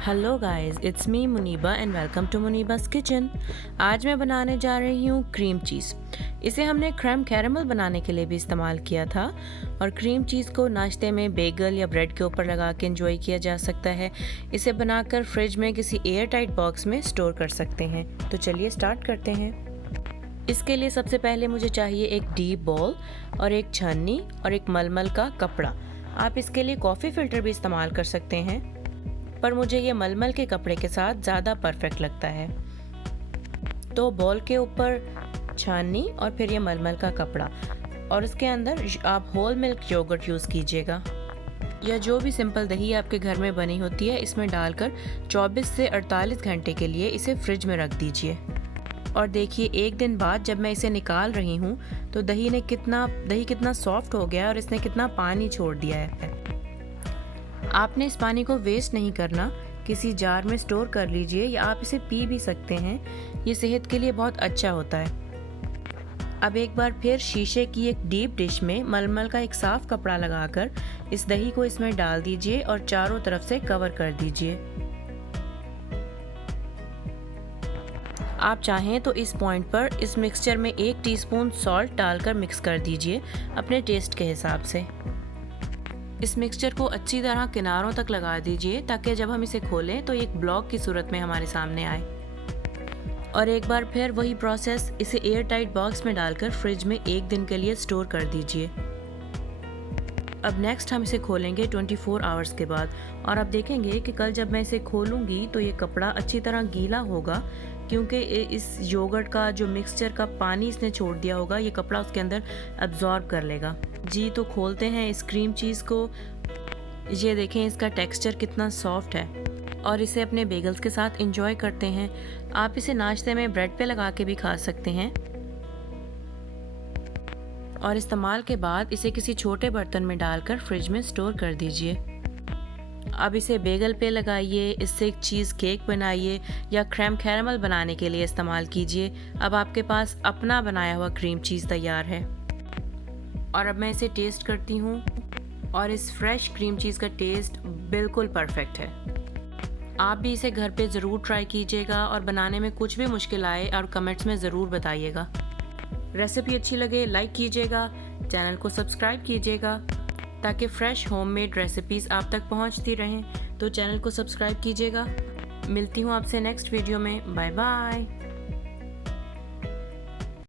Hello guys, it's me Muniba and welcome to Muniba's kitchen. आज मैं बनाने जा रही हूँ क्रीम चीज़। इसे हमने क्रैम कैरेमल बनाने के लिए भी इस्तेमाल किया था और क्रीम चीज़ को नाश्ते में बेगल या ब्रेड के ऊपर लगा के एंजॉय किया जा सकता है। इसे बनाकर फ्रिज में किसी एयर टाइट बॉक्स में स्टोर कर सकते हैं। तो चलिए स्टार्ट करते हैं। इसके लिए सबसे पहले मुझे चाहिए एक डीप बाउल और एक छन्नी और एक मलमल का कपड़ा। आप इसके लिए कॉफ़ी फिल्टर भी इस्तेमाल कर सकते हैं, पर मुझे ये मलमल के कपड़े के साथ ज़्यादा परफेक्ट लगता है। तो बॉल के ऊपर छाननी और फिर ये मलमल का कपड़ा और इसके अंदर आप होल मिल्क योगर्ट यूज़ कीजिएगा या जो भी सिंपल दही आपके घर में बनी होती है, इसमें डालकर 24 से 48 घंटे के लिए इसे फ्रिज में रख दीजिए। और देखिए, एक दिन बाद जब मैं इसे निकाल रही हूँ तो दही कितना सॉफ्ट हो गया है और इसने कितना पानी छोड़ दिया है। आपने इस पानी को वेस्ट नहीं करना, किसी जार में स्टोर कर लीजिए या आप इसे पी भी सकते हैं। ये सेहत के लिए बहुत अच्छा होता है। अब एक बार फिर शीशे की एक डीप डिश में मलमल का एक साफ कपड़ा लगाकर इस दही को इसमें डाल दीजिए और चारों तरफ से कवर कर दीजिए। आप चाहें तो इस पॉइंट पर इस मिक्सचर में 1 टीस्पून सॉल्ट डालकर मिक्स कर दीजिए अपने टेस्ट के हिसाब से। इस मिक्सचर को अच्छी तरह किनारों तक लगा दीजिए ताकि जब हम इसे खोलें तो एक ब्लॉक की सूरत में हमारे सामने आए। और एक बार फिर वही प्रोसेस, इसे एयर टाइट बॉक्स में डालकर फ्रिज में 1 दिन के लिए स्टोर कर दीजिए। अब नेक्स्ट हम इसे खोलेंगे 24 आवर्स के बाद और अब देखेंगे कि कल जब मैं इसे खोलूंगी तो ये कपड़ा अच्छी तरह गीला होगा, क्योंकि इस योगर्ट का जो मिक्सचर का पानी इसने छोड़ दिया होगा, ये कपड़ा उसके अंदर अब्जॉर्ब कर लेगा। जी, तो खोलते हैं इस क्रीम चीज़ को। ये देखें, इसका टेक्सचर कितना सॉफ्ट है और इसे अपने बेगल्स के साथ एंजॉय करते हैं। आप इसे नाश्ते में ब्रेड पे लगा के भी खा सकते हैं और इस्तेमाल के बाद इसे किसी छोटे बर्तन में डालकर फ्रिज में स्टोर कर दीजिए। अब इसे बेगल पे लगाइए, इससे एक चीज़ केक बनाइए या क्रैम कैरेमल बनाने के लिए इस्तेमाल कीजिए। अब आपके पास अपना बनाया हुआ क्रीम चीज़ तैयार है। और अब मैं इसे टेस्ट करती हूँ और इस फ्रेश क्रीम चीज़ का टेस्ट बिल्कुल परफेक्ट है। आप भी इसे घर पे ज़रूर ट्राई कीजिएगा और बनाने में कुछ भी मुश्किल आए और कमेंट्स में ज़रूर बताइएगा। रेसिपी अच्छी लगे लाइक कीजिएगा, चैनल को सब्सक्राइब कीजिएगा ताकि फ्रेश होममेड रेसिपीज़ आप तक पहुंचती रहें। तो चैनल को सब्सक्राइब कीजिएगा। मिलती हूँ आपसे नेक्स्ट वीडियो में। Bye bye.